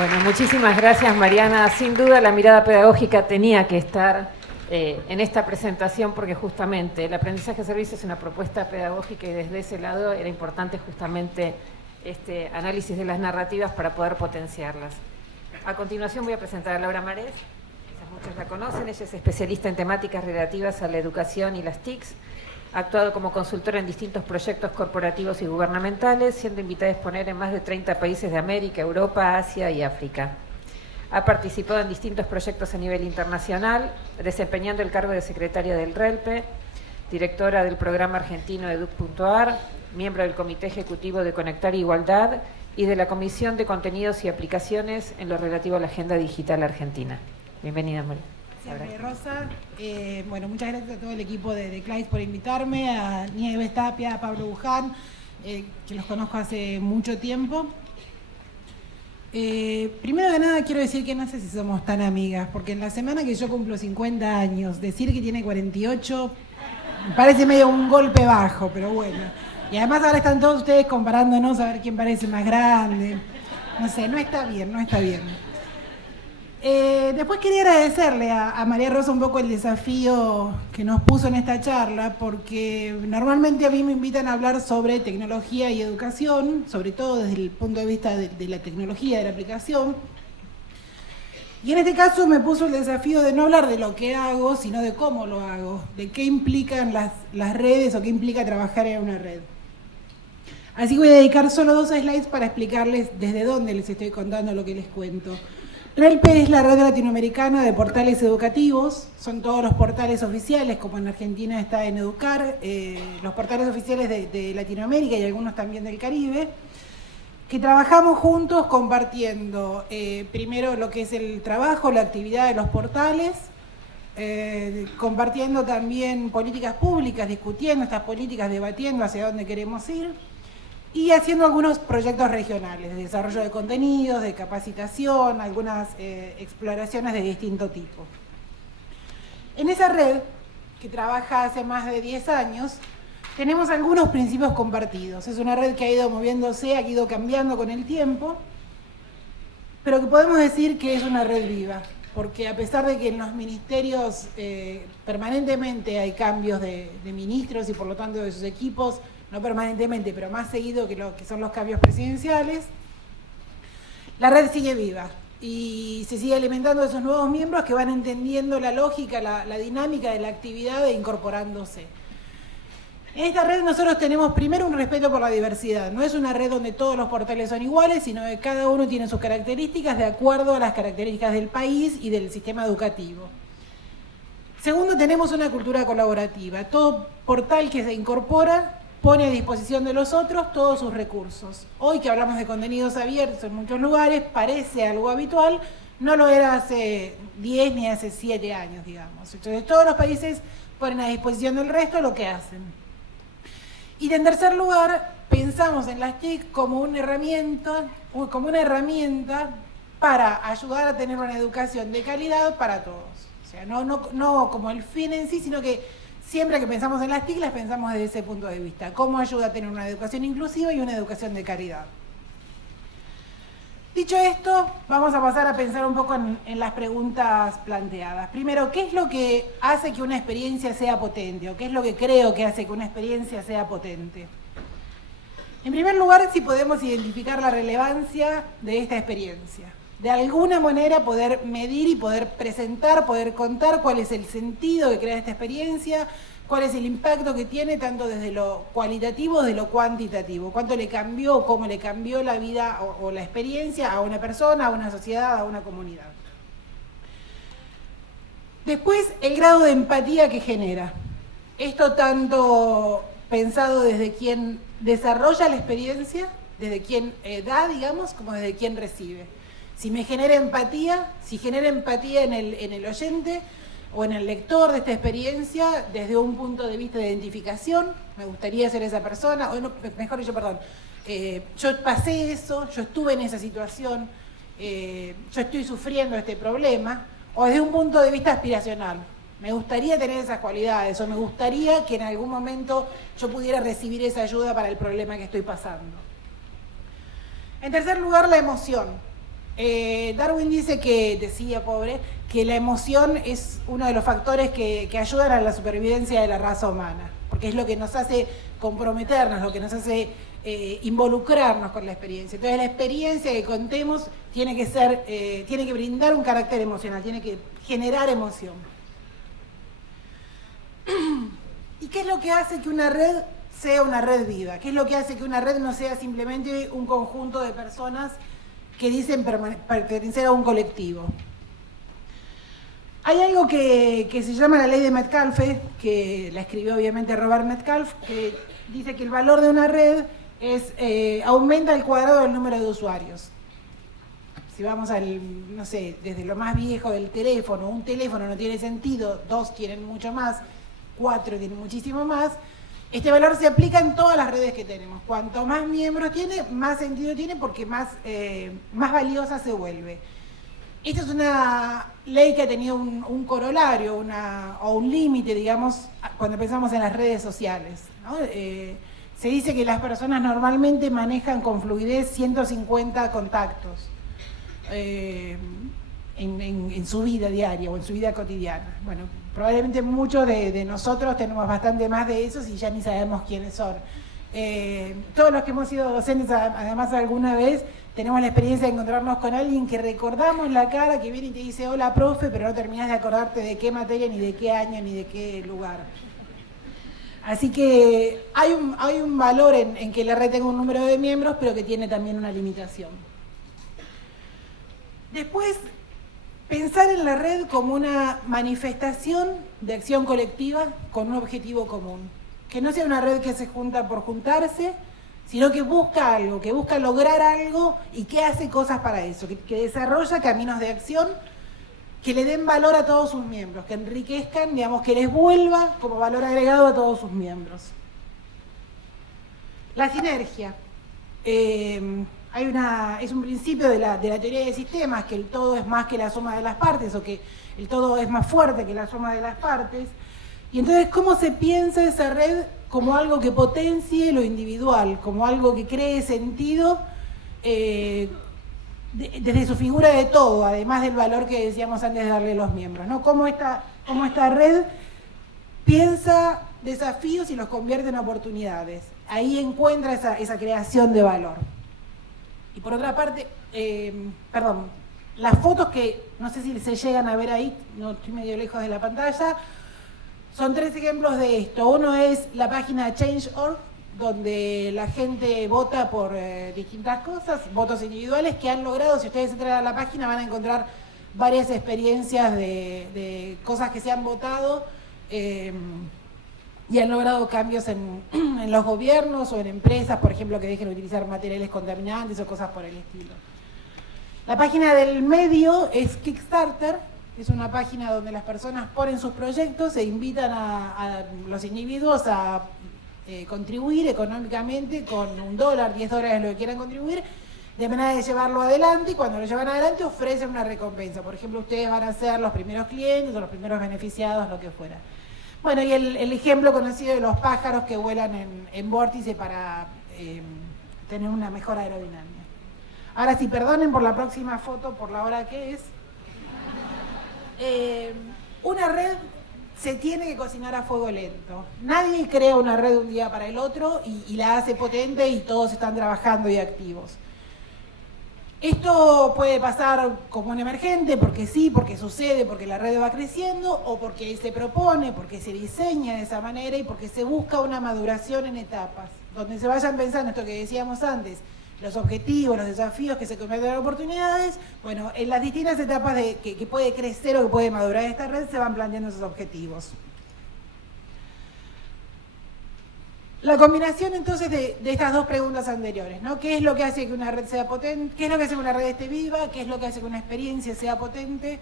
Bueno, muchísimas gracias, Mariana. Sin duda la mirada pedagógica tenía que estar en esta presentación porque justamente el aprendizaje de servicio es una propuesta pedagógica y desde ese lado era importante justamente este análisis de las narrativas para poder potenciarlas. A continuación voy a presentar a Laura Marés. Quizás muchos la conocen. Ella es especialista en temáticas relativas a la educación y las TICs. Ha actuado como consultora en distintos proyectos corporativos y gubernamentales, siendo invitada a exponer en más de 30 países de América, Europa, Asia y África. Ha participado en distintos proyectos a nivel internacional, desempeñando el cargo de secretaria del RELPE, directora del programa argentino Educ.ar, miembro del Comité Ejecutivo de Conectar Igualdad y de la Comisión de Contenidos y Aplicaciones en lo relativo a la Agenda Digital Argentina. Bienvenida, María. Gracias, Rosa. Bueno, muchas gracias a todo el equipo de CLAIS por invitarme, a Nieves Tapia, a Pablo Buján, que los conozco hace mucho tiempo. Primero que nada quiero decir que no sé si somos tan amigas, porque en la semana que yo cumplo 50 años, decir que tiene 48 me parece medio un golpe bajo, pero bueno. Y además ahora están todos ustedes comparándonos a ver quién parece más grande. No sé, no está bien, no está bien. Después quería agradecerle a María Rosa un poco el desafío que nos puso en esta charla, porque normalmente a mí me invitan a hablar sobre tecnología y educación, sobre todo desde el punto de vista de la tecnología, de la aplicación. Y en este caso me puso el desafío de no hablar de lo que hago, sino de cómo lo hago, de qué implican las redes o qué implica trabajar en una red. Así que voy a dedicar solo 2 slides para explicarles desde dónde les estoy contando lo que les cuento. RELPE es la red latinoamericana de portales educativos, son todos los portales oficiales, como en Argentina está en Educar, los portales oficiales de Latinoamérica y algunos también del Caribe, que trabajamos juntos compartiendo primero lo que es el trabajo, la actividad de los portales, compartiendo también políticas públicas, discutiendo estas políticas, debatiendo hacia dónde queremos ir, y haciendo algunos proyectos regionales, de desarrollo de contenidos, de capacitación, algunas exploraciones de distinto tipo. En esa red, que trabaja hace más de 10 años, tenemos algunos principios compartidos. Es una red que ha ido moviéndose, ha ido cambiando con el tiempo, pero que podemos decir que es una red viva, porque a pesar de que en los ministerios permanentemente hay cambios de ministros y por lo tanto de sus equipos, no permanentemente, pero más seguido que lo que son los cambios presidenciales, la red sigue viva y se sigue alimentando de esos nuevos miembros que van entendiendo la lógica, la dinámica de la actividad e incorporándose. En esta red nosotros tenemos primero un respeto por la diversidad. No es una red donde todos los portales son iguales, sino que cada uno tiene sus características de acuerdo a las características del país y del sistema educativo. Segundo, tenemos una cultura colaborativa. Todo portal que se incorpora pone a disposición de los otros todos sus recursos. Hoy que hablamos de contenidos abiertos en muchos lugares, parece algo habitual, no lo era hace 10 ni hace 7 años, digamos. Entonces todos los países ponen a disposición del resto lo que hacen. Y en tercer lugar, pensamos en las TIC como una herramienta para ayudar a tener una educación de calidad para todos. O sea, no como el fin en sí, sino que siempre que pensamos en las TIC, las pensamos desde ese punto de vista. ¿Cómo ayuda a tener una educación inclusiva y una educación de calidad? Dicho esto, vamos a pasar a pensar un poco en las preguntas planteadas. Primero, ¿qué es lo que hace que una experiencia sea potente? ¿O qué es lo que creo que hace que una experiencia sea potente? En primer lugar, si podemos identificar la relevancia de esta experiencia. De alguna manera poder medir y poder presentar, poder contar cuál es el sentido que crea esta experiencia, cuál es el impacto que tiene tanto desde lo cualitativo, desde lo cuantitativo, cuánto le cambió, cómo le cambió la vida o la experiencia a una persona, a una sociedad, a una comunidad. Después, el grado de empatía que genera. Esto tanto pensado desde quien desarrolla la experiencia, desde quien da, digamos, como desde quien recibe. Si me genera empatía, si genera empatía en el oyente o en el lector de esta experiencia desde un punto de vista de identificación, me gustaría ser esa persona, o no, mejor dicho, perdón, yo pasé eso, yo estuve en esa situación, yo estoy sufriendo este problema, o desde un punto de vista aspiracional, me gustaría tener esas cualidades, o me gustaría que en algún momento yo pudiera recibir esa ayuda para el problema que estoy pasando. En tercer lugar, la emoción. Darwin dice que la emoción es uno de los factores que ayudan a la supervivencia de la raza humana, porque es lo que nos hace comprometernos, lo que nos hace involucrarnos con la experiencia. Entonces la experiencia que contemos tiene que brindar un carácter emocional, tiene que generar emoción. ¿Y qué es lo que hace que una red sea una red viva? ¿Qué es lo que hace que una red no sea simplemente un conjunto de personas que dicen pertenecer a un colectivo? Hay algo que se llama la ley de Metcalfe, que la escribió obviamente Robert Metcalfe, que dice que el valor de una red aumenta al cuadrado del número de usuarios. Si vamos no sé, desde lo más viejo del teléfono, un teléfono no tiene sentido, 2 tienen mucho más, 4 tienen muchísimo más. Este valor se aplica en todas las redes que tenemos. Cuanto más miembros tiene, más sentido tiene porque más valiosa se vuelve. Esta es una ley que ha tenido un corolario o un límite, digamos, cuando pensamos en las redes sociales, ¿no? Se dice que las personas normalmente manejan con fluidez 150 contactos en su vida diaria o en su vida cotidiana. Bueno, probablemente muchos de nosotros tenemos bastante más de esos y ya ni sabemos quiénes son. Todos los que hemos sido docentes, además alguna vez, tenemos la experiencia de encontrarnos con alguien que recordamos la cara, que viene y te dice hola profe, pero no terminás de acordarte de qué materia, ni de qué año, ni de qué lugar. Así que hay un valor en que la red tenga un número de miembros, pero que tiene también una limitación. Después, pensar en la red como una manifestación de acción colectiva con un objetivo común. Que no sea una red que se junta por juntarse, sino que busca algo, que busca lograr algo y que hace cosas para eso, que desarrolla caminos de acción que le den valor a todos sus miembros, que enriquezcan, digamos, que les vuelva como valor agregado a todos sus miembros. La sinergia. Es un principio de la teoría de sistemas, que el todo es más que la suma de las partes, o que el todo es más fuerte que la suma de las partes. Y entonces, ¿cómo se piensa esa red como algo que potencie lo individual, como algo que cree sentido desde su figura de todo, además del valor que decíamos antes de darle a los miembros, ¿no? Cómo esta red piensa desafíos y los convierte en oportunidades. Ahí encuentra esa creación de valor. Y por otra parte, las fotos que no sé si se llegan a ver ahí, no estoy medio lejos de la pantalla, son 3 ejemplos de esto. Uno es la página Change.org, donde la gente vota por distintas cosas, votos individuales que han logrado. Si ustedes entran a la página van a encontrar varias experiencias de cosas que se han votado y han logrado cambios en los gobiernos o en empresas, por ejemplo, que dejen de utilizar materiales contaminantes o cosas por el estilo. La página del medio es Kickstarter. Es una página donde las personas ponen sus proyectos e invitan a los individuos a contribuir económicamente con $1, $10, lo que quieran contribuir, de manera de llevarlo adelante, y cuando lo llevan adelante ofrecen una recompensa. Por ejemplo, ustedes van a ser los primeros clientes o los primeros beneficiados, lo que fuera. Bueno, y el ejemplo conocido de los pájaros que vuelan en vórtice para tener una mejor aerodinámica. Ahora sí, perdonen por la próxima foto, por la hora que es. Una red se tiene que cocinar a fuego lento. Nadie crea una red de un día para el otro y la hace potente y todos están trabajando y activos. Esto puede pasar como un emergente, porque sí, porque sucede, porque la red va creciendo, o porque se propone, porque se diseña de esa manera y porque se busca una maduración en etapas, donde se vayan pensando esto que decíamos antes, los objetivos, los desafíos que se convierten en oportunidades. Bueno, en las distintas etapas que puede crecer o que puede madurar esta red se van planteando esos objetivos. La combinación entonces de estas dos preguntas anteriores, ¿no? ¿Qué es lo que hace que una red sea potente? ¿Qué es lo que hace que una red esté viva? ¿Qué es lo que hace que una experiencia sea potente?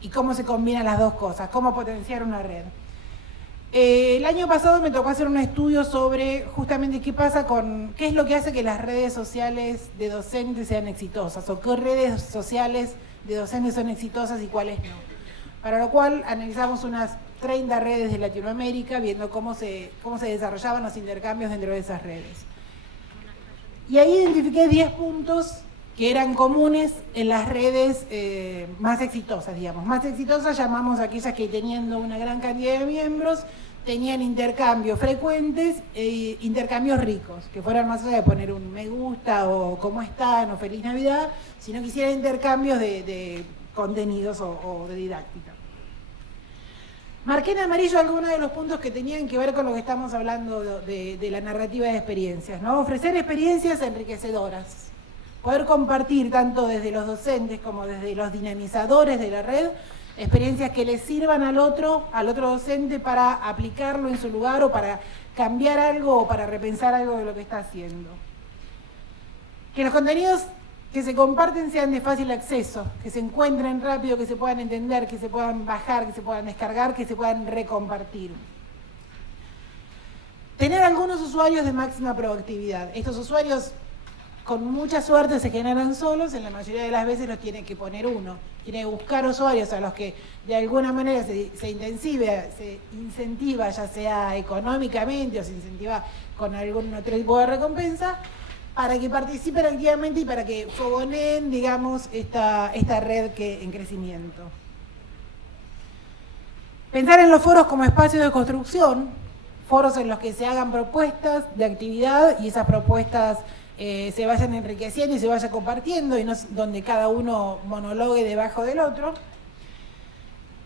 ¿Y cómo se combinan las dos cosas? ¿Cómo potenciar una red? El año pasado me tocó hacer un estudio sobre justamente qué es lo que hace que las redes sociales de docentes sean exitosas, o qué redes sociales de docentes son exitosas y cuáles no. Para lo cual analizamos unas 30 redes de Latinoamérica, viendo cómo se desarrollaban los intercambios dentro de esas redes. Y ahí identifiqué 10 puntos que eran comunes en las redes más exitosas, digamos. Más exitosas llamamos a aquellas que teniendo una gran cantidad de miembros, tenían intercambios frecuentes e intercambios ricos, que fueran más allá de poner un me gusta o cómo están o feliz Navidad, sino que hicieran intercambios de contenidos o de didáctica. Marqué en amarillo algunos de los puntos que tenían que ver con lo que estamos hablando de la narrativa de experiencias, ¿no? Ofrecer experiencias enriquecedoras, poder compartir tanto desde los docentes como desde los dinamizadores de la red, experiencias que le sirvan al otro docente para aplicarlo en su lugar o para cambiar algo o para repensar algo de lo que está haciendo. Que los contenidos que se comparten sean de fácil acceso, que se encuentren rápido, que se puedan entender, que se puedan bajar, que se puedan descargar, que se puedan recompartir. Tener algunos usuarios de máxima proactividad. Estos usuarios con mucha suerte se generan solos, en la mayoría de las veces los tiene que poner uno. Tiene que buscar usuarios a los que de alguna manera se incentiva, ya sea económicamente o se incentiva con algún otro tipo de recompensa, para que participen activamente y para que fogoneen, digamos, esta red en crecimiento. Pensar en los foros como espacios de construcción, foros en los que se hagan propuestas de actividad y esas propuestas se vayan enriqueciendo y se vayan compartiendo y no donde cada uno monologue debajo del otro.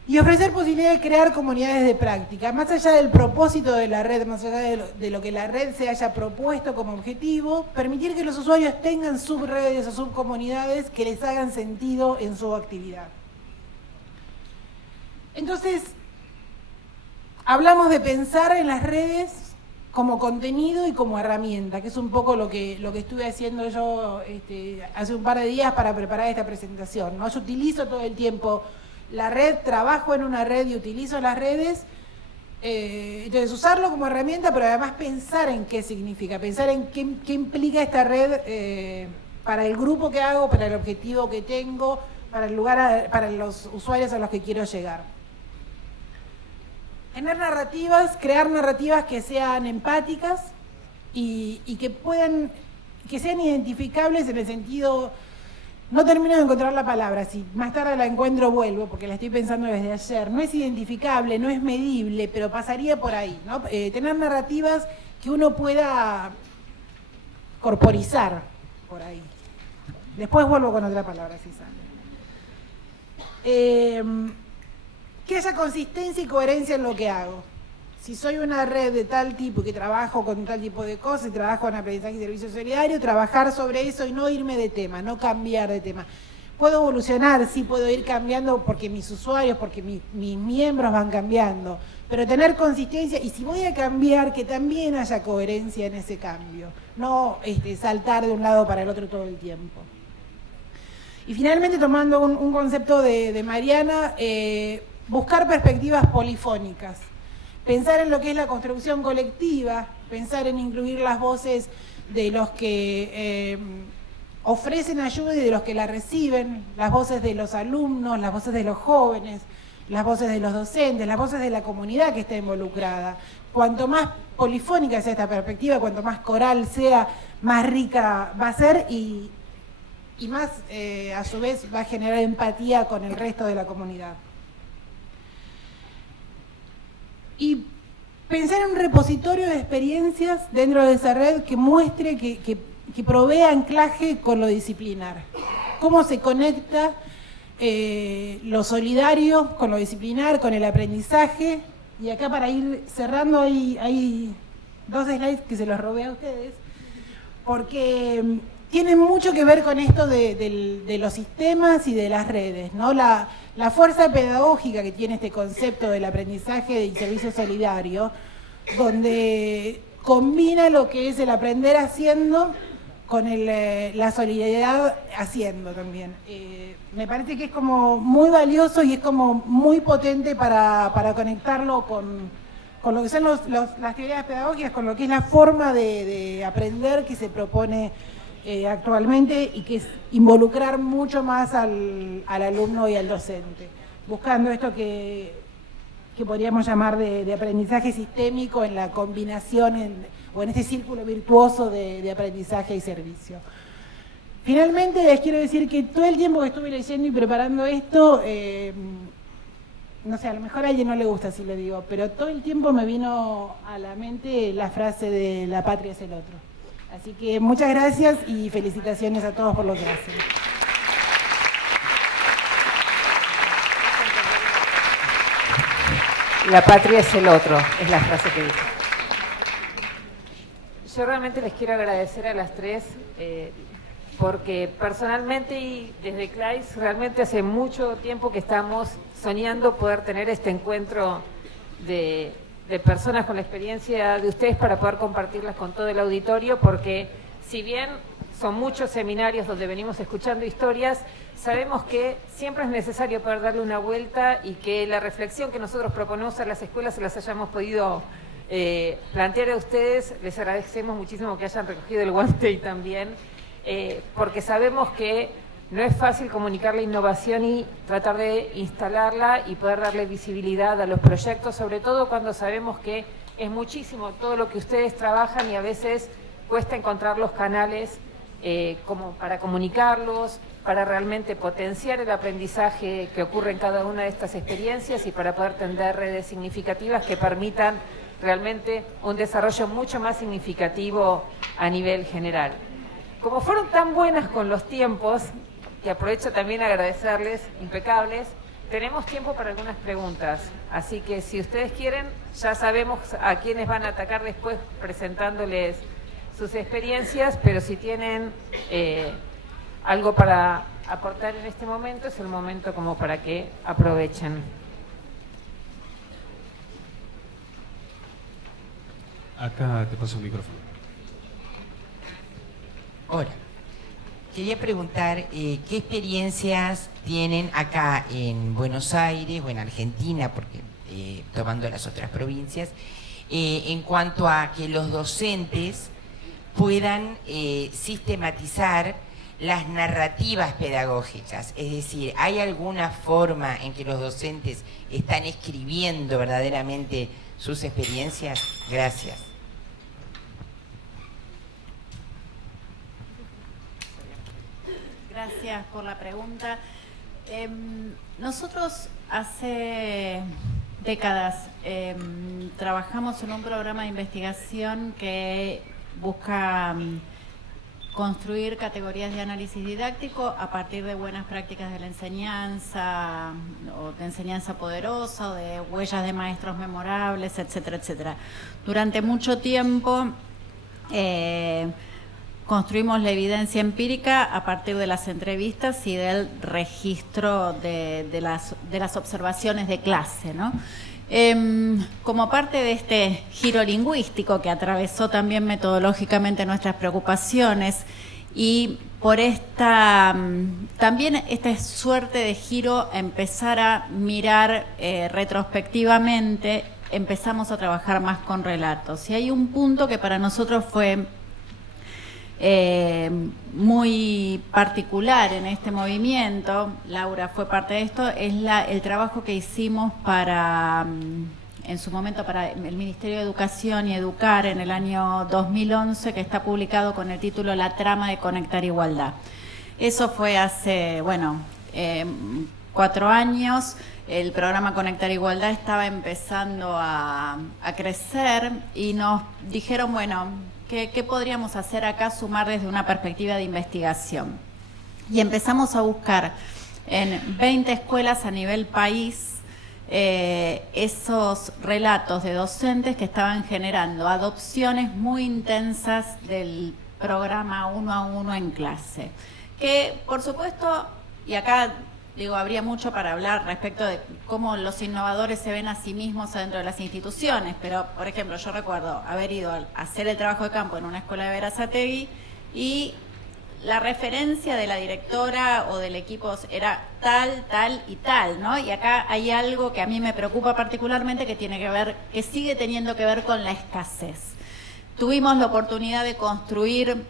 Y ofrecer posibilidad de crear comunidades de práctica, más allá del propósito de la red, más allá de lo que la red se haya propuesto como objetivo, permitir que los usuarios tengan subredes o subcomunidades que les hagan sentido en su actividad. Entonces, hablamos de pensar en las redes como contenido y como herramienta, que es un poco lo que estuve haciendo yo hace un par de días para preparar esta presentación, ¿no? Yo utilizo todo el tiempo la red, trabajo en una red y utilizo las redes, entonces usarlo como herramienta, pero además pensar en qué significa, pensar en qué implica esta red para el grupo que hago, para el objetivo que tengo, para el lugar, para los usuarios a los que quiero llegar. Tener narrativas, crear narrativas que sean empáticas y que sean identificables en el sentido, no termino de encontrar la palabra, si más tarde la encuentro vuelvo, porque la estoy pensando desde ayer, no es identificable, no es medible, pero pasaría por ahí, ¿no? Tener narrativas que uno pueda corporizar por ahí. Después vuelvo con otra palabra, si sale. Que haya consistencia y coherencia en lo que hago. Si soy una red de tal tipo que trabajo con tal tipo de cosas, y trabajo en aprendizaje y servicio solidario, trabajar sobre eso y no irme de tema, no cambiar de tema. Puedo evolucionar, sí puedo ir cambiando porque mis usuarios, porque mis miembros van cambiando, pero tener consistencia y si voy a cambiar, que también haya coherencia en ese cambio, no saltar de un lado para el otro todo el tiempo. Y finalmente, tomando un concepto de Mariana, buscar perspectivas polifónicas, pensar en lo que es la construcción colectiva, pensar en incluir las voces de los que ofrecen ayuda y de los que la reciben, las voces de los alumnos, las voces de los jóvenes, las voces de los docentes, las voces de la comunidad que está involucrada. Cuanto más polifónica sea esta perspectiva, cuanto más coral sea, más rica va a ser y más, a su vez, va a generar empatía con el resto de la comunidad. Y pensar en un repositorio de experiencias dentro de esa red que muestre, que provea anclaje con lo disciplinar. Cómo se conecta lo solidario con lo disciplinar, con el aprendizaje. Y acá para ir cerrando hay dos slides que se los robé a ustedes, porque tienen mucho que ver con esto de los sistemas y de las redes, ¿no? La fuerza pedagógica que tiene este concepto del aprendizaje y servicio solidario, donde combina lo que es el aprender haciendo con la solidaridad haciendo también. Me parece que es como muy valioso y es como muy potente para conectarlo con lo que son las teorías pedagógicas, con lo que es la forma de aprender que se propone actualmente y que es involucrar mucho más al alumno y al docente, buscando esto que podríamos llamar de aprendizaje sistémico en la combinación o en este círculo virtuoso de aprendizaje y servicio. Finalmente les quiero decir que todo el tiempo que estuve leyendo y preparando esto, no sé, a lo mejor a alguien no le gusta si lo digo, pero todo el tiempo me vino a la mente la frase de la patria es el otro. Así que muchas gracias y felicitaciones a todos por lo que hacen. La patria es el otro, es la frase que dije. Yo realmente les quiero agradecer a las tres, porque personalmente y desde CLAIS realmente hace mucho tiempo que estamos soñando poder tener este encuentro de personas con la experiencia de ustedes para poder compartirlas con todo el auditorio, porque si bien son muchos seminarios donde venimos escuchando historias, sabemos que siempre es necesario poder darle una vuelta y que la reflexión que nosotros proponemos a las escuelas se las hayamos podido plantear a ustedes. Les agradecemos muchísimo que hayan recogido el guante y también, porque sabemos que no es fácil comunicar la innovación y tratar de instalarla y poder darle visibilidad a los proyectos, sobre todo cuando sabemos que es muchísimo todo lo que ustedes trabajan y a veces cuesta encontrar los canales como para comunicarlos, para realmente potenciar el aprendizaje que ocurre en cada una de estas experiencias y para poder tender redes significativas que permitan realmente un desarrollo mucho más significativo a nivel general. Como fueron tan buenas con los tiempos, que aprovecho también a agradecerles, impecables, tenemos tiempo para algunas preguntas. Así que si ustedes quieren, ya sabemos a quiénes van a atacar después presentándoles sus experiencias, pero si tienen algo para aportar en este momento, es el momento como para que aprovechen. Acá te paso el micrófono. Hola. Quería preguntar qué experiencias tienen acá en Buenos Aires o en Argentina, porque tomando las otras provincias, en cuanto a que los docentes puedan sistematizar las narrativas pedagógicas. Es decir, ¿hay alguna forma en que los docentes están escribiendo verdaderamente sus experiencias? Gracias. Gracias por la pregunta. Nosotros hace décadas trabajamos en un programa de investigación que busca construir categorías de análisis didáctico a partir de buenas prácticas de la enseñanza, o de enseñanza poderosa, o de huellas de maestros memorables, etcétera, etcétera. Durante mucho tiempo construimos la evidencia empírica a partir de las entrevistas y del registro de las observaciones de clase, ¿no? Como parte de este giro lingüístico que atravesó también metodológicamente nuestras preocupaciones y por también esta suerte de giro empezar a mirar retrospectivamente, empezamos a trabajar más con relatos. Y hay un punto que para nosotros fue muy particular en este movimiento, Laura fue parte de esto, es el trabajo que hicimos en su momento para el Ministerio de Educación y Educar en el año 2011, que está publicado con el título La trama de Conectar Igualdad. Eso fue hace, 4 años. El programa Conectar Igualdad estaba empezando a crecer y nos dijeron, ¿qué podríamos hacer acá, sumar desde una perspectiva de investigación? Y empezamos a buscar en 20 escuelas a nivel país esos relatos de docentes que estaban generando adopciones muy intensas del programa 1 a 1 en clase. Que, por supuesto, y acá habría mucho para hablar respecto de cómo los innovadores se ven a sí mismos dentro de las instituciones, pero, por ejemplo, yo recuerdo haber ido a hacer el trabajo de campo en una escuela de Berazategui y la referencia de la directora o del equipo era tal, tal y tal, ¿no? Y acá hay algo que a mí me preocupa particularmente que sigue teniendo que ver con la escasez. Tuvimos la oportunidad de construir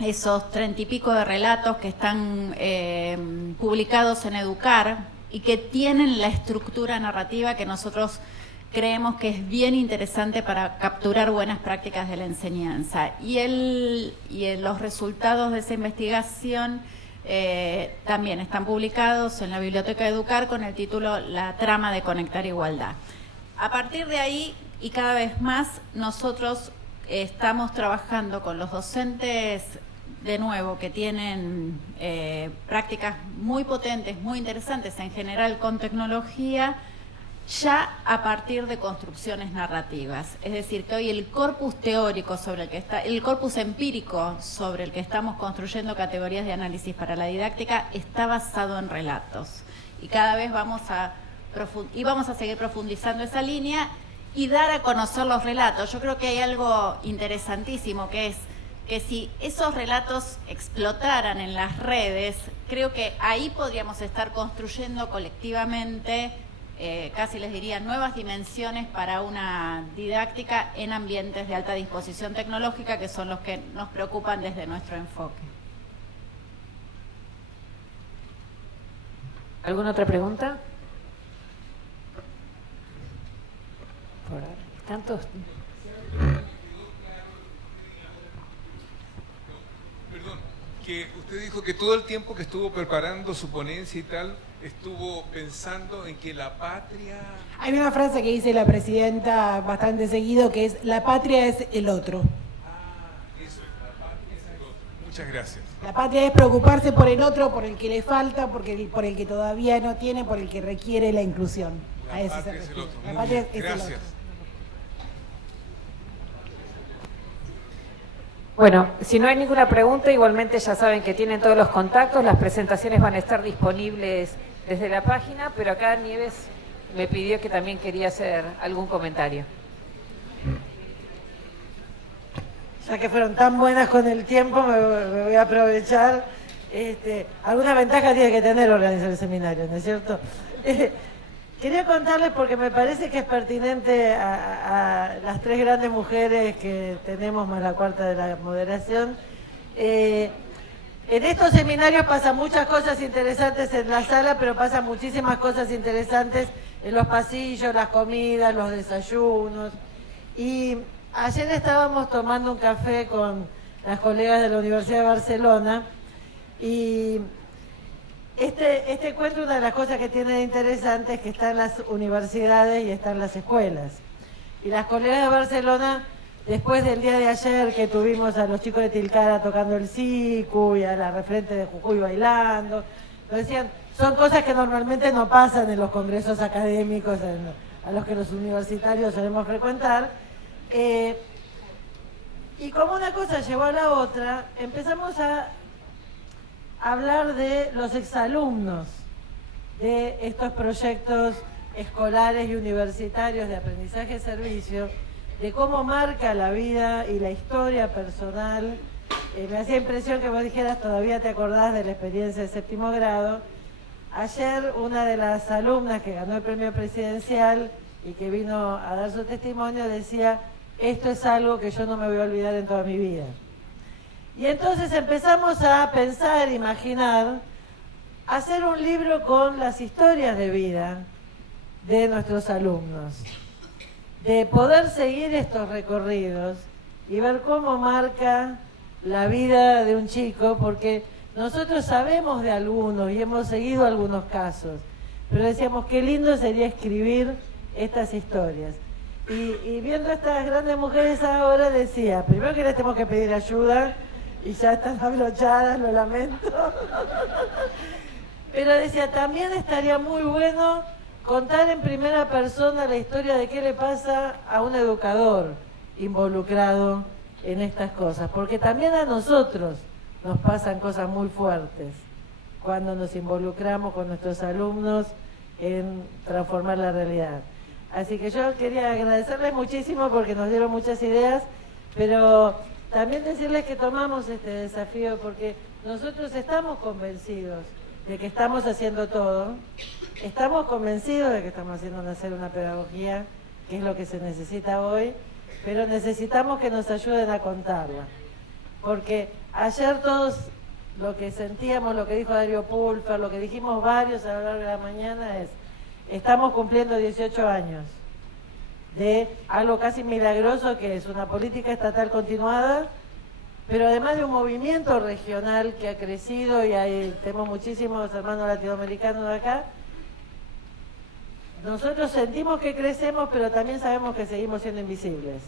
esos 30 y pico de relatos que están publicados en Educar y que tienen la estructura narrativa que nosotros creemos que es bien interesante para capturar buenas prácticas de la enseñanza. Los resultados de esa investigación también están publicados en la Biblioteca Educar con el título La trama de conectar igualdad. A partir de ahí, y cada vez más, nosotros estamos trabajando con los docentes, de nuevo, que tienen prácticas muy potentes, muy interesantes, en general con tecnología, ya a partir de construcciones narrativas. Es decir, que hoy el corpus teórico sobre el que está, el corpus empírico sobre el que estamos construyendo categorías de análisis para la didáctica está basado en relatos. Y cada vez vamos a seguir profundizando esa línea y dar a conocer los relatos. Yo creo que hay algo interesantísimo, que es que si esos relatos explotaran en las redes, creo que ahí podríamos estar construyendo colectivamente, casi les diría, nuevas dimensiones para una didáctica en ambientes de alta disposición tecnológica, que son los que nos preocupan desde nuestro enfoque. ¿Alguna otra pregunta? ¿Tantos? Perdón, que usted dijo que todo el tiempo que estuvo preparando su ponencia y tal, estuvo pensando en que la patria... Hay una frase que dice la presidenta bastante seguido, que es: la patria es el otro. Eso, la patria es el otro. Muchas gracias. La patria es preocuparse por el otro, por el que le falta, por el que todavía no tiene, por el que requiere la inclusión. La A eso patria se es el refiere. otro. La Muy patria bien, es el gracias. otro. Bueno, si no hay ninguna pregunta, igualmente ya saben que tienen todos los contactos, las presentaciones van a estar disponibles desde la página, pero acá Nieves me pidió que también quería hacer algún comentario. Ya que fueron tan buenas con el tiempo, me voy a aprovechar. Alguna ventaja tiene que tener organizar el seminario, ¿no es cierto? Quería contarles, porque me parece que es pertinente a las tres grandes mujeres que tenemos, más la cuarta de la moderación. En estos seminarios pasan muchas cosas interesantes en la sala, pero pasan muchísimas cosas interesantes en los pasillos, las comidas, los desayunos. Y ayer estábamos tomando un café con las colegas de la Universidad de Barcelona y este encuentro, una de las cosas que tiene de interesante es que está en las universidades y está en las escuelas. Y las colegas de Barcelona, después del día de ayer que tuvimos a los chicos de Tilcara tocando el sicu y a la referente de Jujuy bailando, nos decían, son cosas que normalmente no pasan en los congresos académicos a los que los universitarios solemos frecuentar. Y como una cosa llevó a la otra, empezamos a hablar de los exalumnos de estos proyectos escolares y universitarios de aprendizaje-servicio, de cómo marca la vida y la historia personal. Me hacía impresión que vos dijeras, todavía te acordás de la experiencia de séptimo grado. Ayer una de las alumnas que ganó el premio presidencial y que vino a dar su testimonio decía, esto es algo que yo no me voy a olvidar en toda mi vida. Y entonces empezamos a pensar, imaginar, hacer un libro con las historias de vida de nuestros alumnos, de poder seguir estos recorridos y ver cómo marca la vida de un chico, porque nosotros sabemos de algunos y hemos seguido algunos casos, pero decíamos qué lindo sería escribir estas historias. Y viendo a estas grandes mujeres ahora decía, primero que les tenemos que pedir ayuda, y ya están abrochadas, lo lamento. Pero decía, también estaría muy bueno contar en primera persona la historia de qué le pasa a un educador involucrado en estas cosas, porque también a nosotros nos pasan cosas muy fuertes cuando nos involucramos con nuestros alumnos en transformar la realidad. Así que yo quería agradecerles muchísimo porque nos dieron muchas ideas, pero también decirles que tomamos este desafío porque nosotros estamos convencidos de que estamos haciendo todo, estamos convencidos de que estamos haciendo nacer una pedagogía, que es lo que se necesita hoy, pero necesitamos que nos ayuden a contarla. Porque ayer todos lo que sentíamos, lo que dijo Darío Pulfer, lo que dijimos varios a lo largo de la mañana es, estamos cumpliendo 18 años de algo casi milagroso que es una política estatal continuada, pero además de un movimiento regional que ha crecido y tenemos muchísimos hermanos latinoamericanos de acá. Nosotros sentimos que crecemos, pero también sabemos que seguimos siendo invisibles.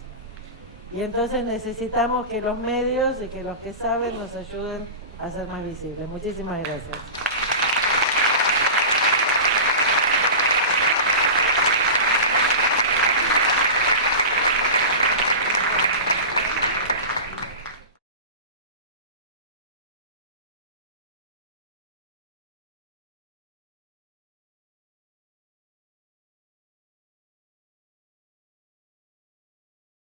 Y entonces necesitamos que los medios y que los que saben nos ayuden a ser más visibles. Muchísimas gracias.